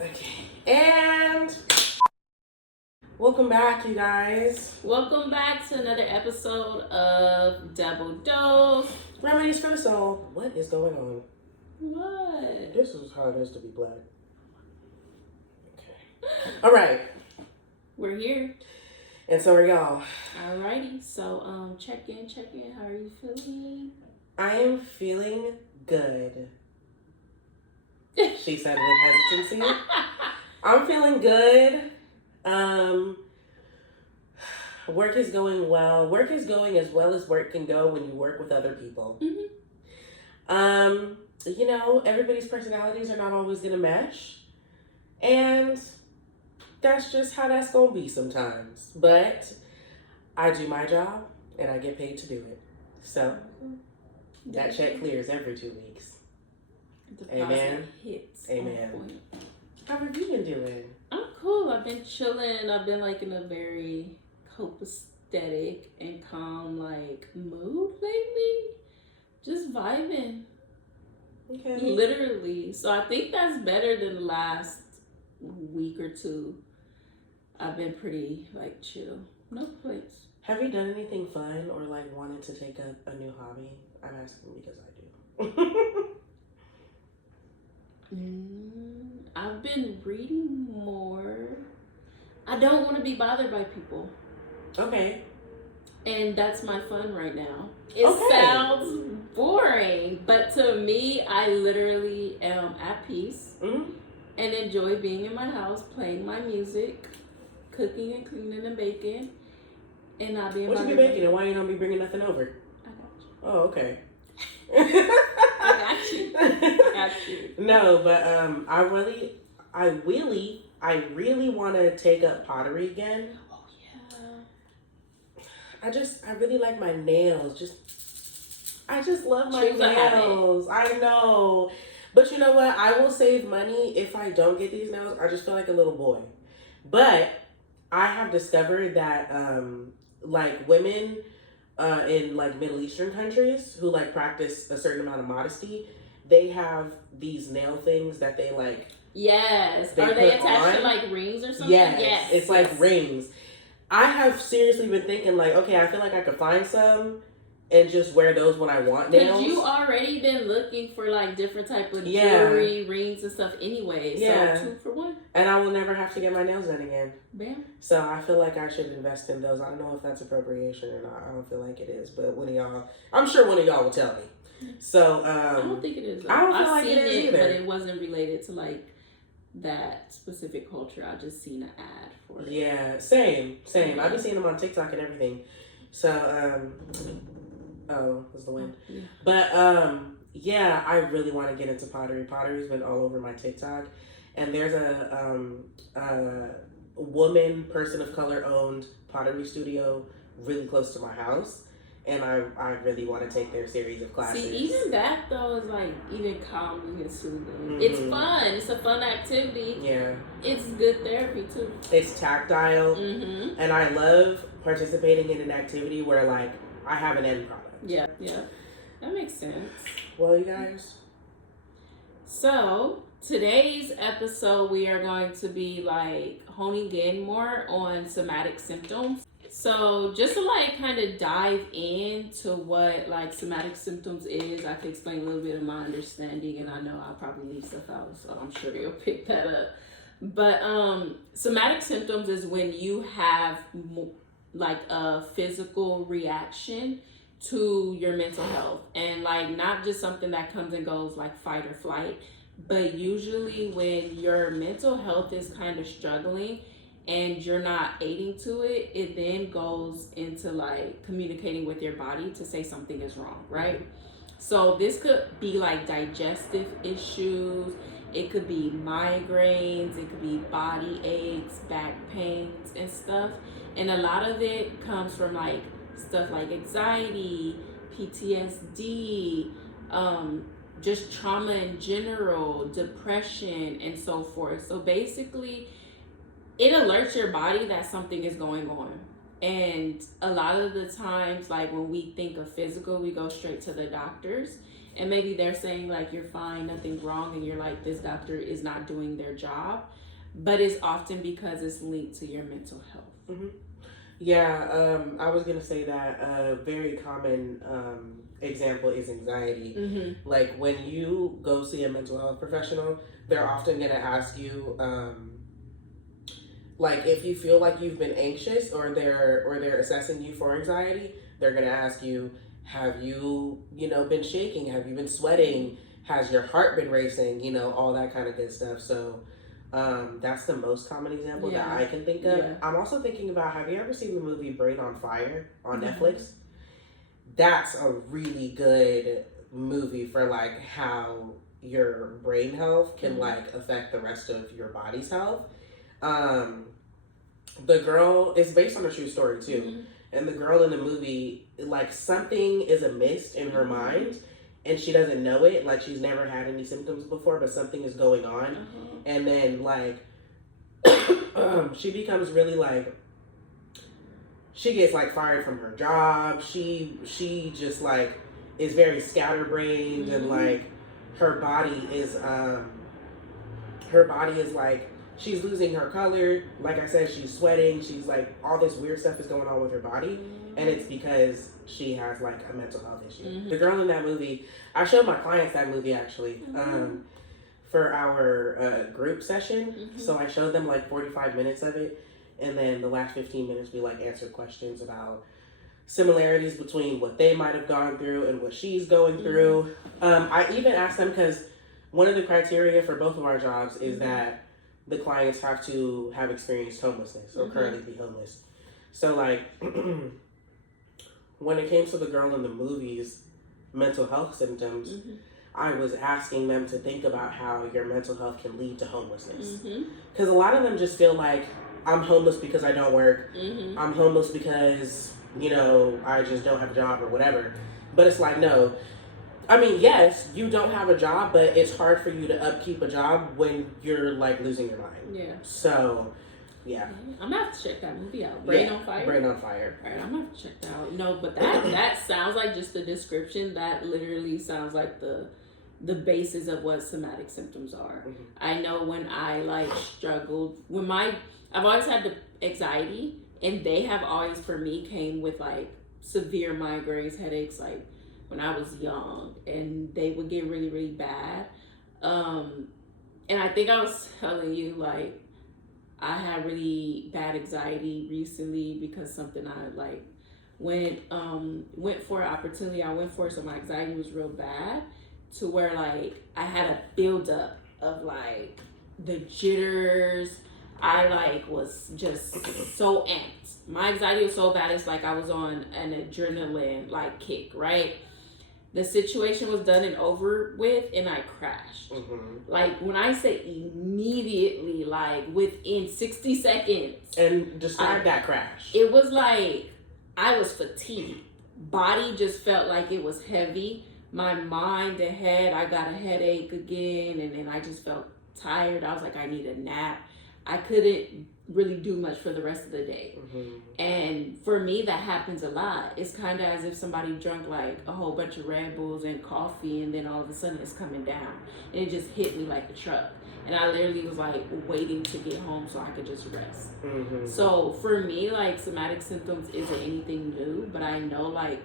Okay, and welcome back, you guys. Welcome back to another episode of Double Dose Remedies for the Soul. What is going on? What? This is how it is to be black. Okay. All right. We're here. And so are y'all. Alrighty. So check in. How are you feeling? I am feeling good. She said with hesitancy. I'm feeling good. Work is going well. Work is going as well as work can go when you work with other people. Mm-hmm. You know, everybody's personalities are not always gonna mesh. And that's just how that's gonna be sometimes. But I do my job and I get paid to do it. So that check clears every 2 weeks. Amen. Hits. Amen. How have you been doing? I'm cool. I've been chilling. I've been like in a very copacetic and calm like mood lately. Just vibing. Okay. Literally. So I think that's better than the last week or two. I've been pretty like chill. No complaints. Have you done anything fun or like wanted to take up a new hobby? I'm asking because I do. I've been reading more. I don't want to be bothered by people. Okay. And that's my fun right now. It sounds boring, but to me, I literally am at peace and enjoy being in my house, playing my music, cooking and cleaning and baking, and not being bothered. What you be baking and why you don't be bringing nothing over? I got you. Oh, okay. I got you. No, but I really want to take up pottery again. Oh yeah. I really like my nails. I just love my nails. I know. But you know what? I will save money if I don't get these nails. I just feel like a little boy. But I have discovered that like women in like Middle Eastern countries who like practice a certain amount of modesty, they have these nail things that they like. Yes. Are they attached to like rings or something? Yes. It's like rings. I have seriously been thinking like, okay, I feel like I could find some and just wear those when I want nails. Because you already been looking for like different type of jewelry, rings and stuff anyway. So 2 for 1. And I will never have to get my nails done again. Bam. So I feel like I should invest in those. I don't know if that's appropriation or not. I don't feel like it is, but I'm sure one of y'all will tell me. So I don't think it is. I don't feel like it is either. But it wasn't related to like that specific culture. I just seen an ad for it. Yeah, same. I've been seeing them on TikTok and everything. So oh, it was the wind. Yeah. But yeah, I really want to get into pottery. Pottery's been all over my TikTok, and there's a woman, person of color owned pottery studio really close to my house, and I really want to take their series of classes. See, even that though is like even calming and soothing. It's fun. It's a fun activity. Yeah. It's good therapy too. It's tactile, and I love participating in an activity where like I have an end product. Yeah, that makes sense. Well, you guys. So today's episode, we are going to be like honing in more on somatic symptoms. So just to like kind of dive into what like somatic symptoms is, I can explain a little bit of my understanding, and I know I'll probably leave stuff out, so I'm sure you'll pick that up. But somatic symptoms is when you have like a physical reaction to your mental health, and like not just something that comes and goes like fight or flight, but usually when your mental health is kind of struggling and you're not aiding to it, it then goes into like communicating with your body to say something is wrong, right? So this could be like digestive issues, it could be migraines, it could be body aches, back pains and stuff. And a lot of it comes from like stuff like anxiety, PTSD, just trauma in general, depression, and so forth. So basically, it alerts your body that something is going on. And a lot of the times, like when we think of physical, we go straight to the doctors. and maybe they're saying like you're fine, nothing wrong, and you're like, this doctor is not doing their job, but it's often because it's linked to your mental health. Mm-hmm. Yeah, I was gonna say that a very common example is anxiety. Mm-hmm. Like when you go see a mental health professional, they're often gonna ask you, like if you feel like you've been anxious, or they're assessing you for anxiety, they're gonna ask you, have you been shaking? Have you been sweating? Has your heart been racing? All that kind of good stuff. So. That's the most common example that I can think of. Yeah. I'm also thinking about, have you ever seen the movie Brain on Fire on Netflix? That's a really good movie for like how your brain health can like affect the rest of your body's health. The girl, it's based on a true story too. And the girl in the movie, like something is amiss in her mind. And she doesn't know it, like she's never had any symptoms before, but something is going on. And then like she becomes really like, she gets like fired from her job. She just like is very scatterbrained, and like her body is like, she's losing her color. Like I said, she's sweating. She's like, all this weird stuff is going on with her body. And it's because she has like a mental health issue. The girl in that movie, I showed my clients that movie actually for our group session. So I showed them like 45 minutes of it. And then the last 15 minutes we like answered questions about similarities between what they might have gone through and what she's going through. I even asked them, because one of the criteria for both of our jobs is that the clients have to have experienced homelessness or currently be homeless. So like, when it came to the girl in the movie's mental health symptoms, I was asking them to think about how your mental health can lead to homelessness. Because a lot of them just feel like, I'm homeless because I don't work. I'm homeless because, I just don't have a job or whatever. But it's like, no. I mean, yes, you don't have a job, but it's hard for you to upkeep a job when you're like losing your mind. Yeah. So, yeah. I'm gonna have to check that movie out. Brain on Fire? Brain on Fire. All right, I'm gonna have to check that out. No, but that sounds like, just the description, that literally sounds like the basis of what somatic symptoms are. I know when I like struggled, I've always had the anxiety, and they have always, for me, came with like severe migraines, headaches, like when I was young, and they would get really, really bad. And I think I was telling you, like, I had really bad anxiety recently because something I like went for an opportunity I went for, so my anxiety was real bad, to where like I had a buildup of like the jitters. I like was just so amped. My anxiety was so bad, it's like I was on an adrenaline like kick, right? The situation was done and over with, and I crashed. Like, when I say immediately, like within 60 seconds. And describe that crash. It was like I was fatigued. Body just felt like it was heavy. My mind and head, I got a headache again, and then I just felt tired. I was like, I need a nap. I couldn't really do much for the rest of the day. And for me, that happens a lot. It's kind of as if somebody drank like a whole bunch of Red Bulls and coffee, and then all of a sudden it's coming down, and it just hit me like a truck. And I literally was like waiting to get home so I could just rest. So for me, like, somatic symptoms isn't anything new, but I know like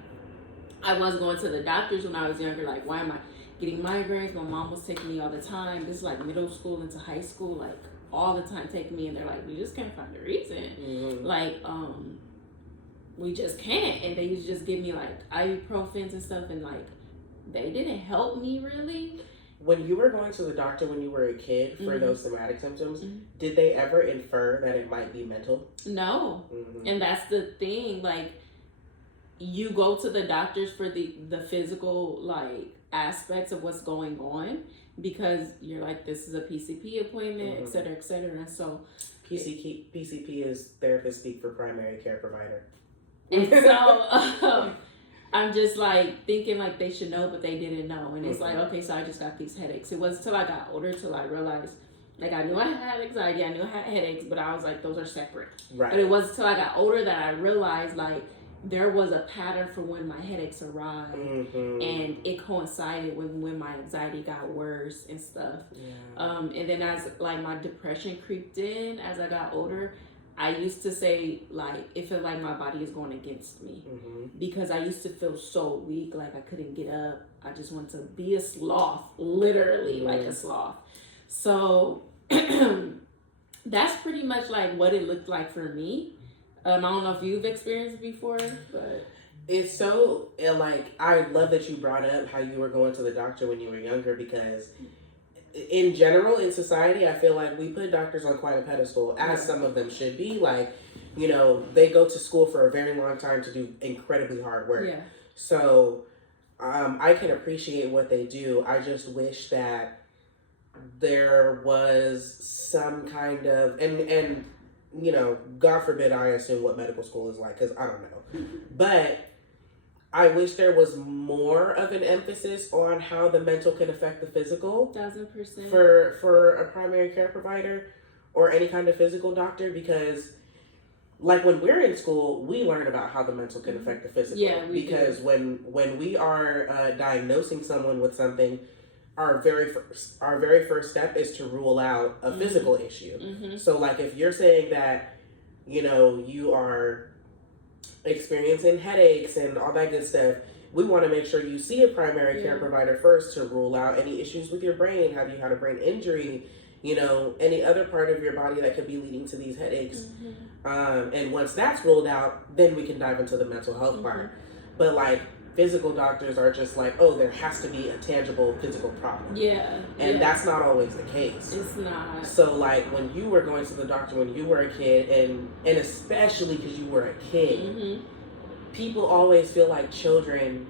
I was going to the doctors when I was younger, like, why am I getting migraines? My mom was taking me all the time. This is like middle school into high school, like all the time taking me, and they're like, we just can't find a reason. Like, we just can't. And they used to just give me like ibuprofens and stuff, and like they didn't help me really. When you were going to the doctor when you were a kid for those somatic symptoms, did they ever infer that it might be mental? No. And that's the thing, like, you go to the doctors for the physical like aspects of what's going on, because you're like, this is a PCP appointment, et cetera, et cetera. And so PCP is therapist speak for primary care provider. And so I'm just like thinking like they should know, but they didn't know. And it's like, okay, so I just got these headaches. It wasn't until I got older till I realized, like, I knew I had anxiety, I knew I had headaches, but I was like, those are separate. Right. But it wasn't until I got older that I realized, like, there was a pattern for when my headaches arrived, and it coincided with when my anxiety got worse and stuff. And then as like my depression creeped in as I got older, I used to say like it felt like my body is going against me, because I used to feel so weak, like I couldn't get up. I just wanted to be a sloth, literally like a sloth. So that's pretty much like what it looked like for me. I don't know if you've experienced before, but it's so like, I love that you brought up how you were going to the doctor when you were younger, because in general in society, I feel like we put doctors on quite a pedestal, as some of them should be. Like, you know, they go to school for a very long time to do incredibly hard work. So I can appreciate what they do. I just wish that there was some kind of, and you know, God forbid I assume what medical school is like, because I don't know. But I wish there was more of an emphasis on how the mental can affect the physical. 1000%. For a primary care provider or any kind of physical doctor, because like when we're in school, we learn about how the mental can affect the physical. Because when we are diagnosing someone with something, our very first step is to rule out a physical issue. So like if you're saying that, you know, you are experiencing headaches and all that good stuff, we want to make sure you see a primary care provider first to rule out any issues with your brain. Have you had a brain injury? You know, any other part of your body that could be leading to these headaches. And once that's ruled out, then we can dive into the mental health part. But like, physical doctors are just like, oh, there has to be a tangible physical problem. And that's not always the case. It's not. So like when you were going to the doctor when you were a kid, and especially because you were a kid, people always feel like children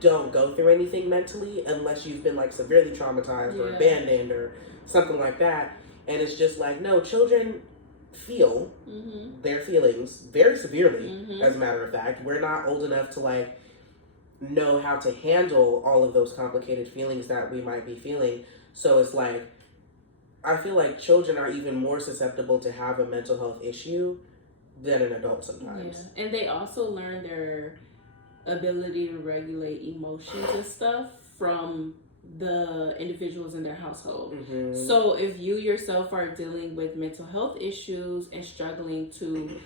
don't go through anything mentally unless you've been like severely traumatized or abandoned or something like that. And it's just like, no, children feel their feelings very severely. As a matter of fact, we're not old enough to like know how to handle all of those complicated feelings that we might be feeling. So it's like, I feel like children are even more susceptible to have a mental health issue than an adult sometimes. And they also learn their ability to regulate emotions and stuff from the individuals in their household. So if you yourself are dealing with mental health issues and struggling to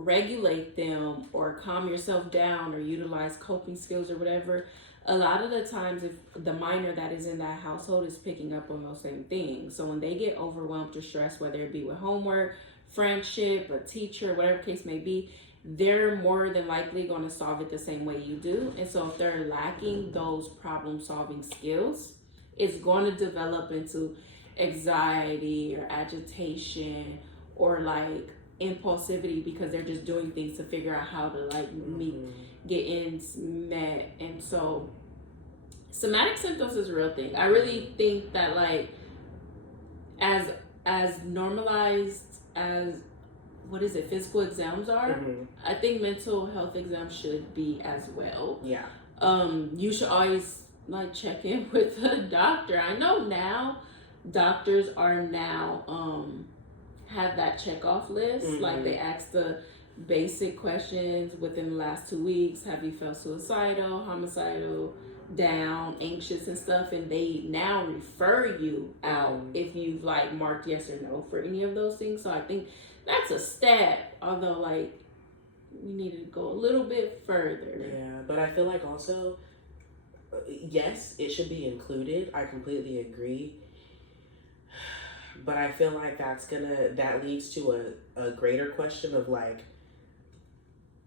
regulate them or calm yourself down or utilize coping skills or whatever, a lot of the times if the minor that is in that household is picking up on those same things. So when they get overwhelmed or stressed, whether it be with homework, friendship, a teacher, whatever case may be, they're more than likely going to solve it the same way you do. And so if they're lacking those problem solving skills, it's going to develop into anxiety or agitation or like impulsivity, because they're just doing things to figure out how to like get ends met. And so somatic symptoms is a real thing. I really think that like as normalized as physical exams are, I think mental health exams should be as well. You should always like check in with a doctor. I know now doctors are have that check off list. Like they ask the basic questions within the last 2 weeks. Have you felt suicidal, homicidal, down, anxious and stuff? And they now refer you out if you've like marked yes or no for any of those things. So I think that's a step, although like we need to go a little bit further. But I feel like also, yes, it should be included. I completely agree. But I feel like that leads to a greater question of like,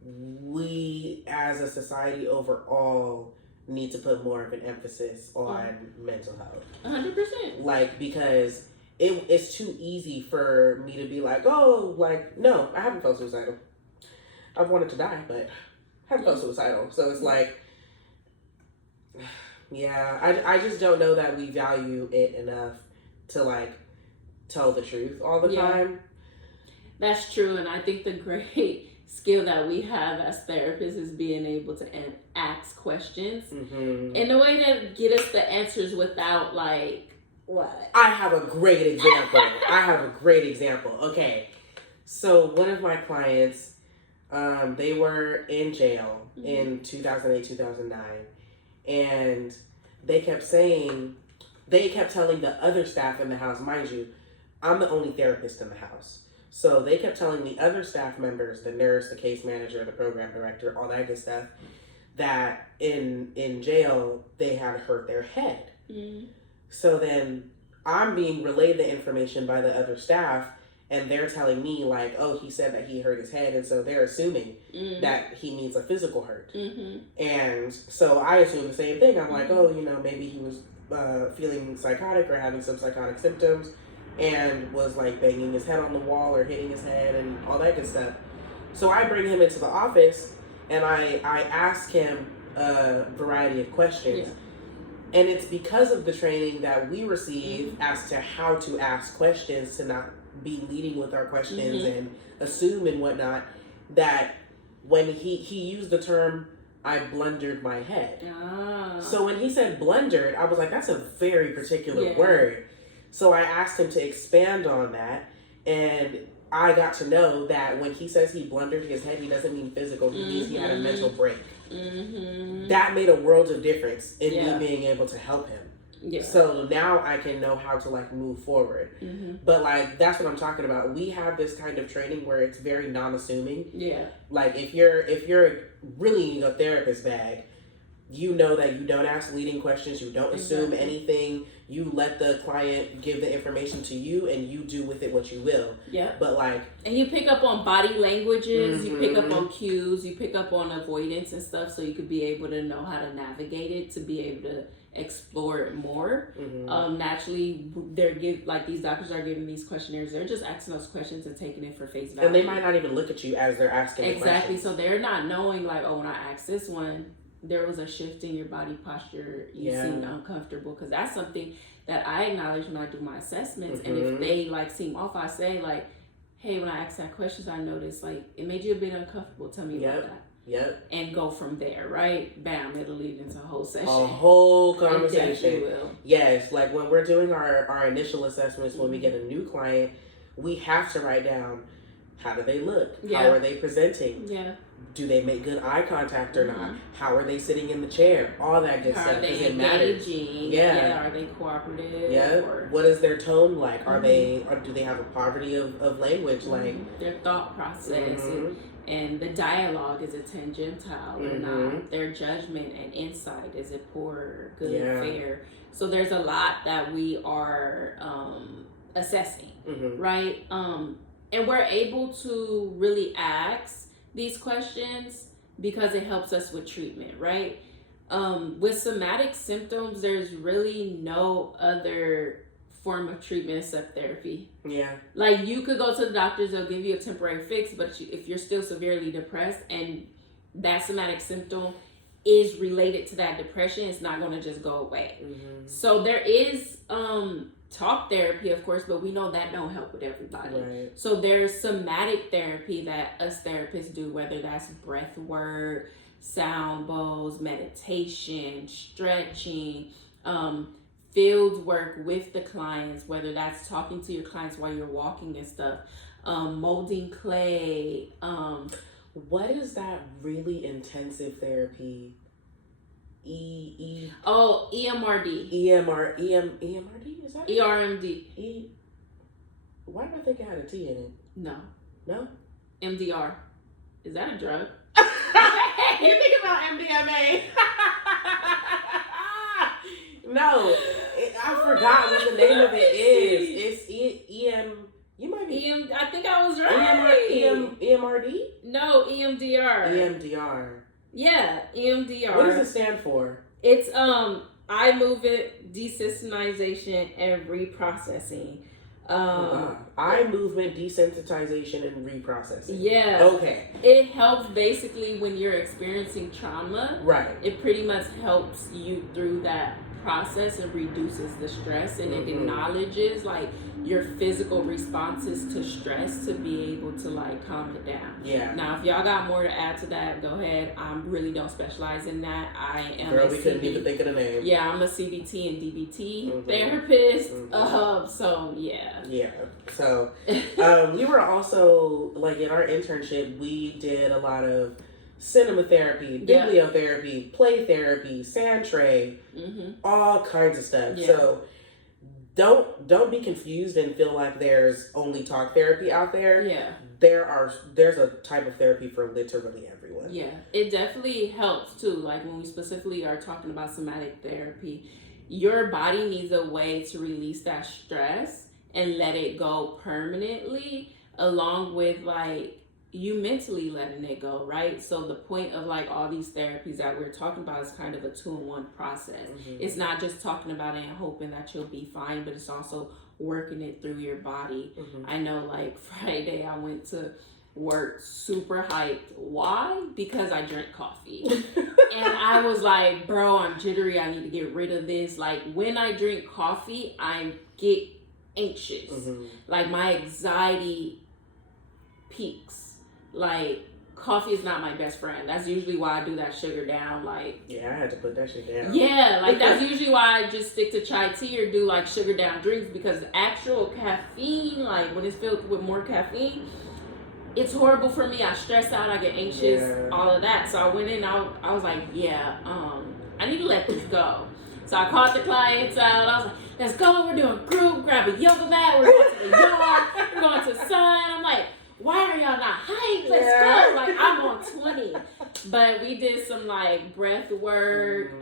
we as a society overall need to put more of an emphasis on mental health. 100%. Like, because it's too easy for me to be like, oh, like, no, I haven't felt suicidal. I've wanted to die, but I haven't felt suicidal. So it's like, I just don't know that we value it enough to like tell the truth all the time. That's true. And I think the great skill that we have as therapists is being able to ask questions in a way to get us the answers without like, what? I have a great example. Okay. So one of my clients, They were in jail in 2008, 2009. And they kept telling the other staff in the house, mind you, I'm the only therapist in the house. So they kept telling the other staff members, the nurse, the case manager, the program director, all that good stuff, that in jail they had hurt their head. So then I'm being relayed the information by the other staff, and they're telling me like, oh, he said that he hurt his head, and so they're assuming that he means a physical hurt. And so I assume the same thing. I'm like, oh, maybe he was feeling psychotic or having some psychotic symptoms, and was like banging his head on the wall or hitting his head and all that good stuff. So I bring him into the office, and I ask him a variety of questions. And it's because of the training that we receive as to how to ask questions, to not be leading with our questions and assume and whatnot, that when he used the term, I blundered my head. So when he said blundered, I was like, that's a very particular word. So I asked him to expand on that, and I got to know that when he says he blundered his head, he doesn't mean physical. He means he had a mental break. That made a world of difference in me being able to help him. So now I can know how to like move forward. But like, that's what I'm talking about. We have this kind of training where it's very non-assuming. Like if you're really in a therapist bag, you know that you don't ask leading questions, you don't assume anything, you let the client give the information to you, and you do with it what you will. But like, and you pick up on body languages, you pick up on cues, you pick up on avoidance and stuff, so you could be able to know how to navigate it, to be able to explore it more. Naturally, these doctors are giving these questionnaires, they're just asking those questions and taking it for face value. And they might not even look at you as they're asking the questions. So they're not knowing like, oh, when I asked this one, there was a shift in your body posture, you seemed uncomfortable, because that's something that I acknowledge when I do my assessments. And if they like seem off, I say like, hey, when I asked that questions, I noticed like it made you a bit uncomfortable, tell me about that. And go from there, right? Bam, it'll lead into a whole session. A whole conversation. Yes, like when we're doing our initial assessments, when we get a new client, we have to write down, how do they look? How are they presenting? Do they make good eye contact or not? How are they sitting in the chair? All that good stuff. Are they engaging? Are they cooperative? What is their tone like? Are they? Or do they have a poverty of language? Like their thought process and the dialogue, is it tangential or not? Their judgment and insight, is it poor, good, fair? So there's a lot that we are assessing, right? And we're able to really ask these questions because it helps us with treatment, right? With somatic symptoms, there's really no other form of treatment except therapy. Like you could go to the doctors, they'll give you a temporary fix, but if you're still severely depressed and that somatic symptom is related to that depression, it's not going to just go away. So there is talk therapy, of course, but we know that don't help with everybody. So there's somatic therapy that us therapists do, whether that's breath work, sound bowls, meditation, stretching, field work with the clients, whether that's talking to your clients while you're walking and stuff, molding clay. What is that really intensive therapy? EMRD. EMRD? Is that it? ERMD. Why did I think it had a T in it? No. No? MDR. Is that a drug? You think about MDMA. No. I forgot what the name of it is. It's EM. You might be. I think I was right. EMRD? No, EMDR. EMDR. Yeah, EMDR. What does it stand for? It's eye movement desensitization and reprocessing. Eye movement desensitization and reprocessing. Yeah. Okay. It helps basically when you're experiencing trauma. Right. It pretty much helps you through that process and reduces the stress, and it acknowledges like your physical responses to stress to be able to like calm it down. Yeah. Now, if y'all got more to add to that, go ahead. I really don't specialize in that. I am Girl, we couldn't even think of the name. Yeah, I'm a CBT and DBT therapist. So yeah. Yeah. So we were also like in our internship, we did a lot of cinema therapy, bibliotherapy, play therapy, sand tray, all kinds of stuff. Yeah. So don't be confused and feel like there's only talk therapy out there. Yeah. There's a type of therapy for literally everyone. Yeah. It definitely helps too. Like when we specifically are talking about somatic therapy, your body needs a way to release that stress and let it go permanently, along with like you mentally letting it go, right? So the point of like all these therapies that we're talking about is kind of a 2-in-1 process. It's not just talking about it and hoping that you'll be fine, but it's also working it through your body. I know like Friday I went to work super hyped. Why? Because I drank coffee. And I was like, bro, I'm jittery. I need to get rid of this. Like when I drink coffee, I get anxious. Like my anxiety peaks. Like coffee is not my best friend. That's usually why I do that sugar down. Like yeah, I had to put that shit down. Yeah, like that's usually why I just stick to chai tea or do like sugar down drinks, because the actual caffeine, like when it's filled with more caffeine, it's horrible for me. I stress out, I get anxious, all of that. So I went in, I was like, yeah, I need to let this go. So I called the clients out. I was like, let's go. We're doing group. Grab a yoga mat. We're going to the yard. We're going to the sun. I'm like, why are y'all not hyped? Let's go. Like, I'm on 20. But we did some, like, breath work.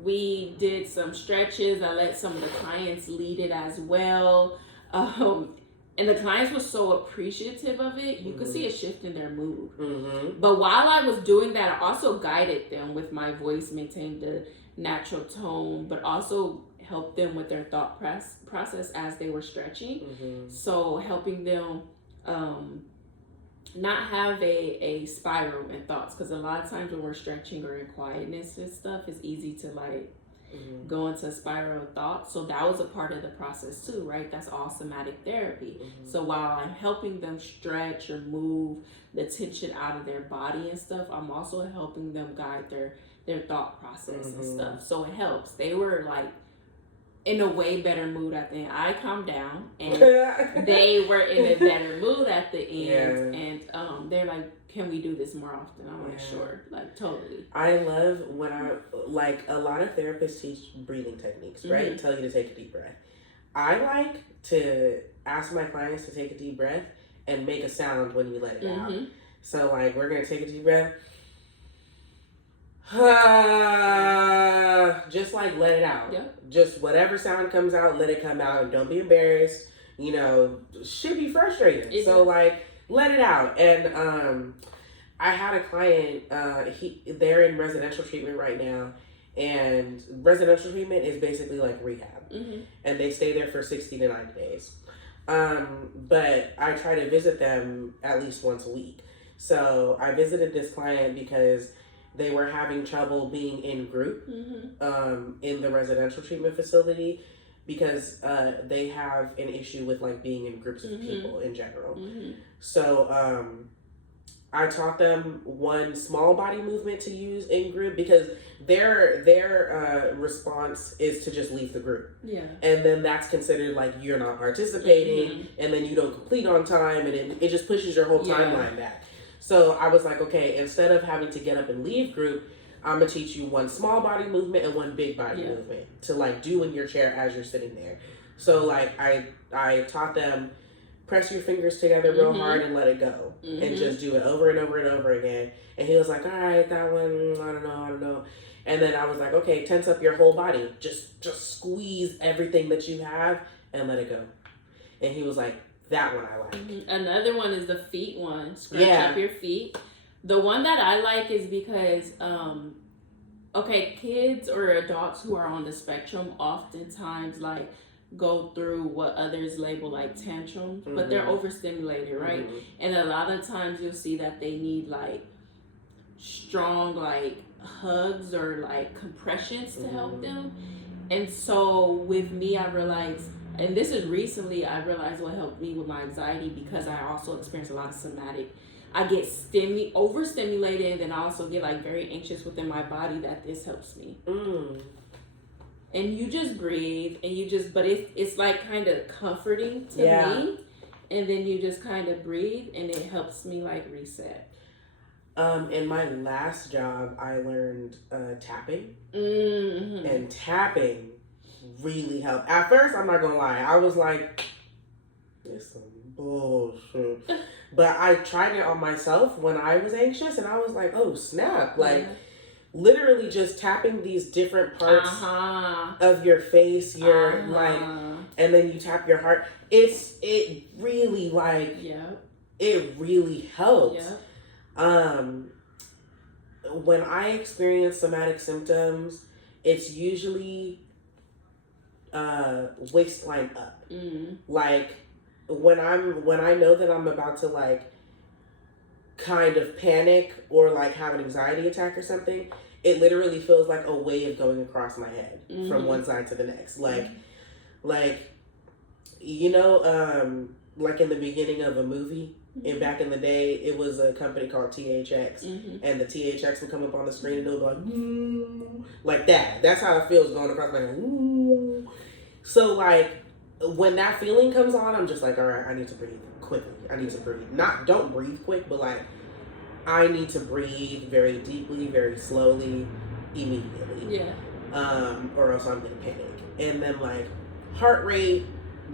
We did some stretches. I let some of the clients lead it as well. And the clients were so appreciative of it. You could see a shift in their mood. But while I was doing that, I also guided them with my voice, maintained the natural tone, but also helped them with their thought process as they were stretching. So helping them not have a spiral in thoughts, because a lot of times when we're stretching or in quietness and stuff, it's easy to like go into a spiral of thoughts. So that was a part of the process too, right? That's all somatic therapy. So while I'm helping them stretch or move the tension out of their body and stuff, I'm also helping them guide their thought process and stuff. So it helps. They were like in a way better mood at the end. I calmed down and they were in a better mood at the end. And they're like, can we do this more often? I'm like, sure, like totally. I love when I, like a lot of therapists teach breathing techniques, right? Tell you to take a deep breath. I like to ask my clients to take a deep breath and make a sound when you let it out. So like, we're going to take a deep breath. Just like let it out. Just whatever sound comes out, let it come out, and don't be embarrassed. You know, should be frustrated. So like, let it out. And I had a client. They're in residential treatment right now, and residential treatment is basically like rehab, and they stay there for 60 to 90 days. But I try to visit them at least once a week. So I visited this client because they were having trouble being in group in the residential treatment facility, because they have an issue with like being in groups of people in general. So I taught them one small body movement to use in group, because their response is to just leave the group. And then that's considered like you're not participating, and then you don't complete on time, and it just pushes your whole timeline back. So I was like, okay, instead of having to get up and leave group, I'm going to teach you one small body movement and one big body movement to like do in your chair as you're sitting there. So like I taught them, press your fingers together real hard and let it go. And just do it over and over and over again. And he was like, all right, that one, I don't know. And then I was like, okay, tense up your whole body. Just squeeze everything that you have and let it go. And he was like, that one I like. Another one is the feet one. Scrunch up your feet. The one that I like is because, kids or adults who are on the spectrum oftentimes like go through what others label like tantrums, but they're overstimulated, right? And a lot of times you'll see that they need like strong like hugs or like compressions to help them. And so with me, I realized and this is recently I realized what helped me with my anxiety, because I also experience a lot of somatic. I get overstimulated, and then I also get like very anxious within my body, that this helps me. And you just breathe, and but it's like kind of comforting to me. And then you just kind of breathe, and it helps me like reset. In my last job, I learned tapping. Mm-hmm. And tapping really helped. At first, I'm not gonna lie, I was like, this is some bullshit. But I tried it on myself when I was anxious, and I was like, oh snap. Like, literally just tapping these different parts of your face, your like, and then you tap your heart. It really like, it really helps. When I experience somatic symptoms, it's usually waistline up. Like when I know that I'm about to like kind of panic or like have an anxiety attack or something, it literally feels like a wave going across my head from one side to the next. Like you know, like in the beginning of a movie, and back in the day, it was a company called THX, and the THX would come up on the screen and it would go like that. That's how it feels going across my head. So like when that feeling comes on, I'm just like, all right, I need to breathe quickly. I need to breathe. Don't breathe quick, but like I need to breathe very deeply, very slowly, immediately. Or else I'm gonna panic. And then like heart rate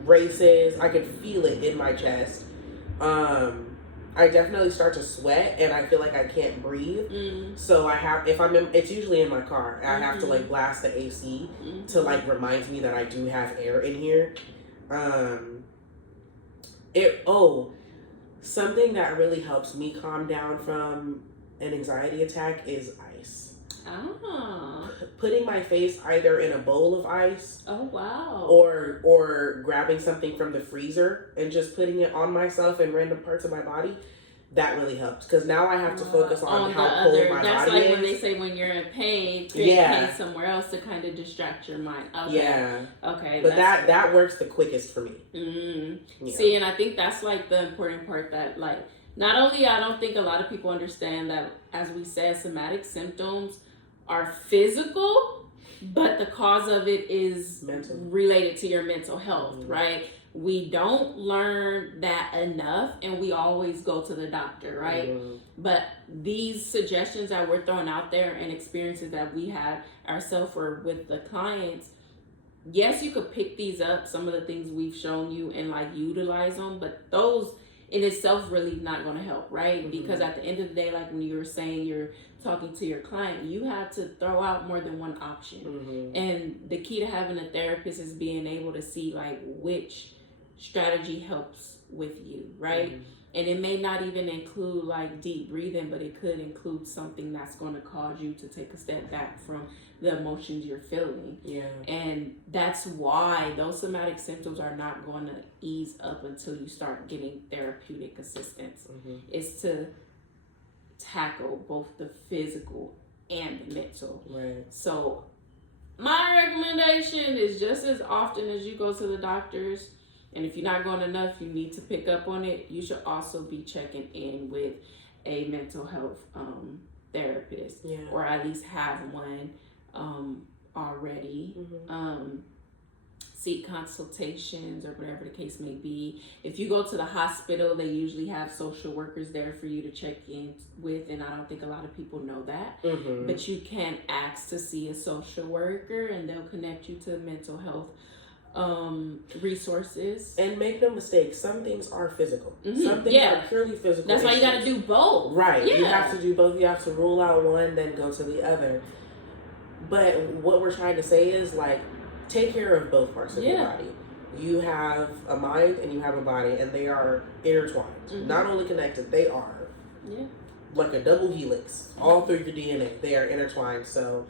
races. I could feel it in my chest. I definitely start to sweat, and I feel like I can't breathe. So I have, it's usually in my car. I have to like blast the AC to like remind me that I do have air in here. Something that really helps me calm down from an anxiety attack is ice. Putting my face either in a bowl of ice. Or grabbing something from the freezer and just putting it on myself in random parts of my body. That really helps, because now I have to focus on how cold my body is. That's like when they say when you're in pain, create pain somewhere else to kind of distract your mind. Okay. But that works the quickest for me. See, and I think that's like the important part, that like not only I don't think a lot of people understand that, as we said, somatic symptoms are physical, but the cause of it is related to your mental health, right? We don't learn that enough, and we always go to the doctor, right? But these suggestions that we're throwing out there and experiences that we had ourselves or with the clients, yes, you could pick these up, some of the things we've shown you, and like utilize them, but those in itself really not going to help, right? Because at the end of the day, like when you were saying you're talking to your client, you have to throw out more than one option. And the key to having a therapist is being able to see like which strategy helps with you, right? And it may not even include like deep breathing, but it could include something that's going to cause you to take a step back from the emotions you're feeling. And that's why those somatic symptoms are not going to ease up until you start getting therapeutic assistance. It's to tackle both the physical and the mental. So my recommendation is, just as often as you go to the doctors, and if you're not going enough, you need to pick up on it, you should also be checking in with a mental health therapist, or at least have one already. Seek consultations or whatever the case may be. If you go to the hospital, they usually have social workers there for you to check in with, and I don't think a lot of people know that. But you can ask to see a social worker, and they'll connect you to mental health resources. And make no mistake, some things are physical. Some things are purely physical. That's why you got to do both. You have to do both. You have to rule out one, then go to the other. But what we're trying to say is, like, take care of both parts of your body. You have a mind and you have a body, and they are intertwined. Not only connected, they are like a double helix all through your DNA. They are intertwined. So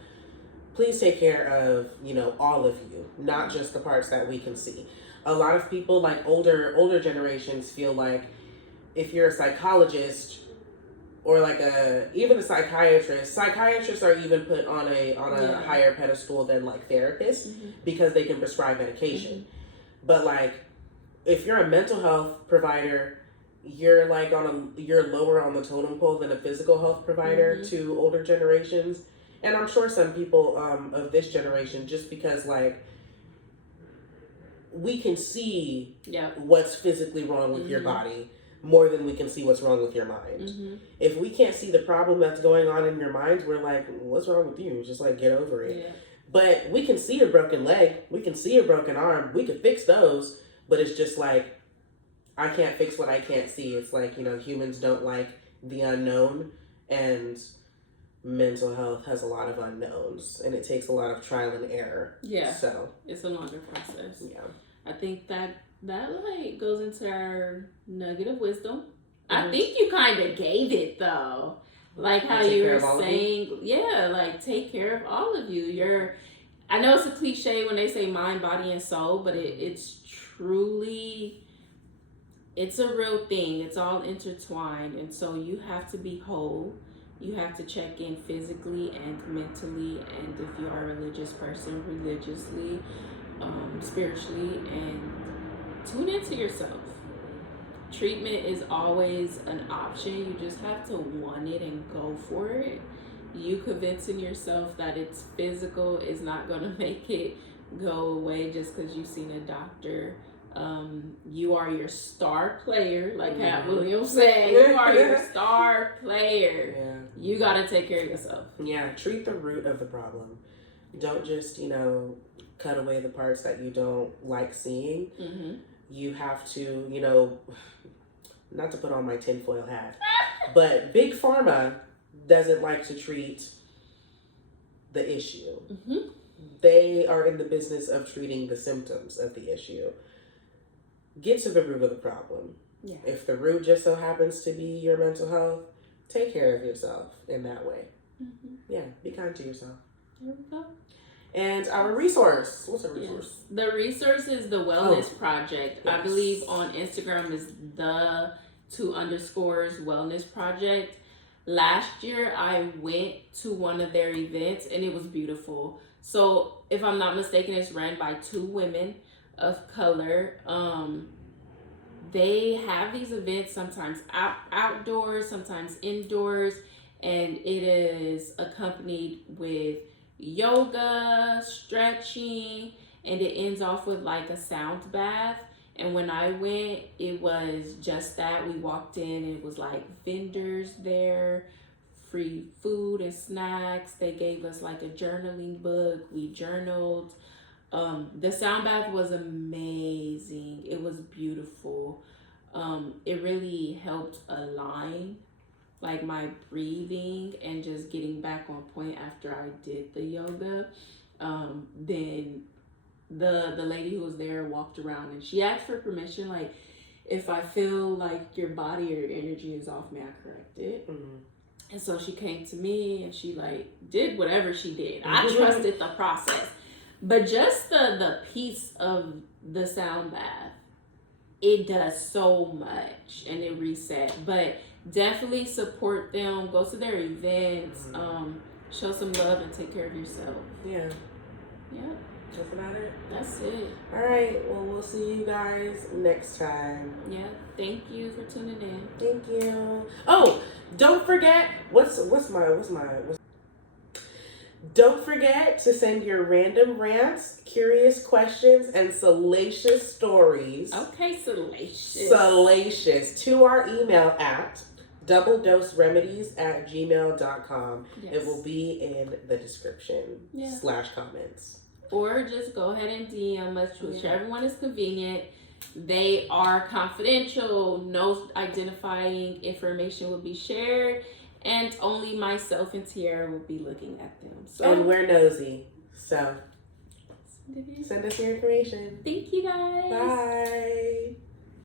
please take care of, all of you, not just the parts that we can see. A lot of people, like older generations, feel like if you're a psychologist or like even a psychiatrists are even put on a higher pedestal than like therapists, because they can prescribe medication. But like, if you're a mental health provider, you're like you're lower on the totem pole than a physical health provider to older generations. And I'm sure some people of this generation, just because like we can see what's physically wrong with your body more than we can see what's wrong with your mind. If we can't see the problem that's going on in your mind, we're like, what's wrong with you? Just like get over it. Yeah. But we can see a broken leg, we can see a broken arm, we can fix those, but it's just like, I can't fix what I can't see. It's like, you know, humans don't like the unknown, and mental health has a lot of unknowns, and it takes a lot of trial and error. Yeah. So it's a longer process. Yeah. I think that like goes into our nugget of wisdom. I think you kind of gave it though. Like how you were saying, yeah, like take care of all of you. I know it's a cliche when they say mind, body, and soul, but it's truly, it's a real thing. It's all intertwined. And so you have to be whole. You have to check in physically and mentally. And if you are a religious person, religiously, spiritually, and tune into yourself. Treatment is always an option. You just have to want it and go for it. You convincing yourself that it's physical is not going to make it go away just because you've seen a doctor. You are your star player, like Cat Williams said. You are your star player. Yeah. You got to take care of yourself. Yeah, treat the root of the problem. Don't just, you know, cut away the parts that you don't like seeing. You have to, you know, not to put on my tinfoil hat, but Big Pharma doesn't like to treat the issue. They are in the business of treating the symptoms of the issue. Get to the root of the problem. Yeah. If the root just so happens to be your mental health, take care of yourself in that way. Yeah, be kind to yourself. There we go. And our resource. What's our resource? Yes. The resource is the Wellness Project. Yes. I believe on Instagram is the __ Wellness Project. Last year, I went to one of their events and it was beautiful. So if I'm not mistaken, it's ran by 2 women of color. They have these events sometimes outdoors, sometimes indoors, and it is accompanied with yoga, stretching, and it ends off with like a sound bath. And when I went, it was just that. We walked in and it was like vendors there, free food and snacks. They gave us like a journaling book. We journaled. The sound bath was amazing. It was beautiful. It really helped align like my breathing and just getting back on point after I did the yoga. Then the lady who was there walked around and she asked for permission, like if I feel like your body or your energy is off, may I correct it? And so she came to me and she like did whatever she did. I trusted the process. But just the piece of the sound bath, it does so much and it reset. But definitely support them, go to their events, show some love and take care of yourself. Yeah. That's about it. That's it. All right. Well, we'll see you guys next time. Yeah. Thank you for tuning in. Thank you. Oh, don't forget Don't forget to send your random rants, curious questions, and salacious stories. Okay, salacious. Salacious. To our email at doubledoseremedies@gmail.com. Yes. It will be in the description / comments. Or just go ahead and DM us, whichever one is convenient. They are confidential. No identifying information will be shared. And only myself and Tiara will be looking at them. So. And we're nosy. So send us your information. Thank you guys. Bye.